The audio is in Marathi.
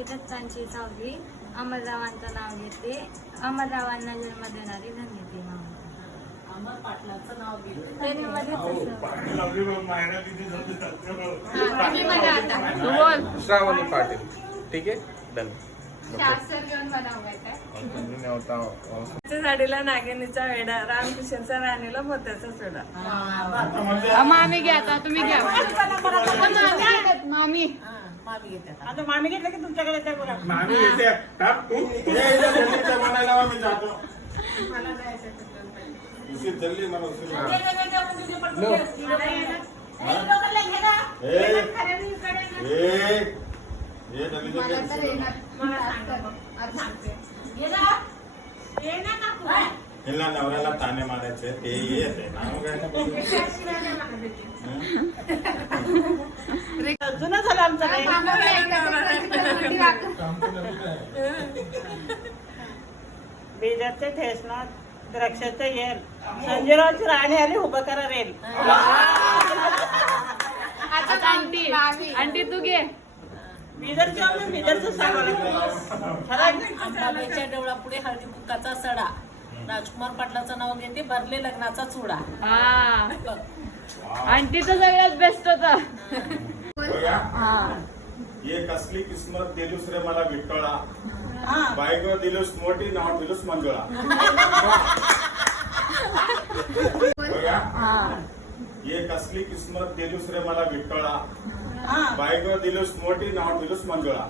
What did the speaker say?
मी दत्तांची सावली अमररावांचं नाव घेते. अमररावांना जन्म देणारी धन्य ती मावली. अमर पाटलाचं नाव घेते. श्रावणी पाटील. ठीक आहे, डन. झाडीला नागिनीचा वेडा, रामकृष्णचा राणीला मोत्याचा सोडा. मामी घ्या आता, तुम्ही घ्या मामी. आता मामी घेतलं की तुमच्याकडे त्या बघा. मामी येते. म्हणायला मी जातो. उशीर जल्दी मला उशीर. हिला नवऱ्याला ताने मारायचे ते येते. जुनं झालं आमचं नाही. बेजाचे ठेसना द्राक्षाचं येल, संजयरावची राणी आली उभं करा रेल. आंटी तू घे. बिदरचं सांगायला अंबाबाईच्या देवळा पुढे हळदी कुंकाचा सडा, राजकुमार पाटलाचं नाव घेते, भरले लग्नाचा चुडा. आंटी तर सगळ्यात बेस्ट होता. ये कसली किस्मत दिलूस रे मला विठ्ठळा, बायको दिलूस मोठी नाव दिलूस मंजुळा. ये कसली किस्मत दिलूस रे मला विठ्ठळा, बायको दिलूस मोठी नाव दिलूस मंजुळा.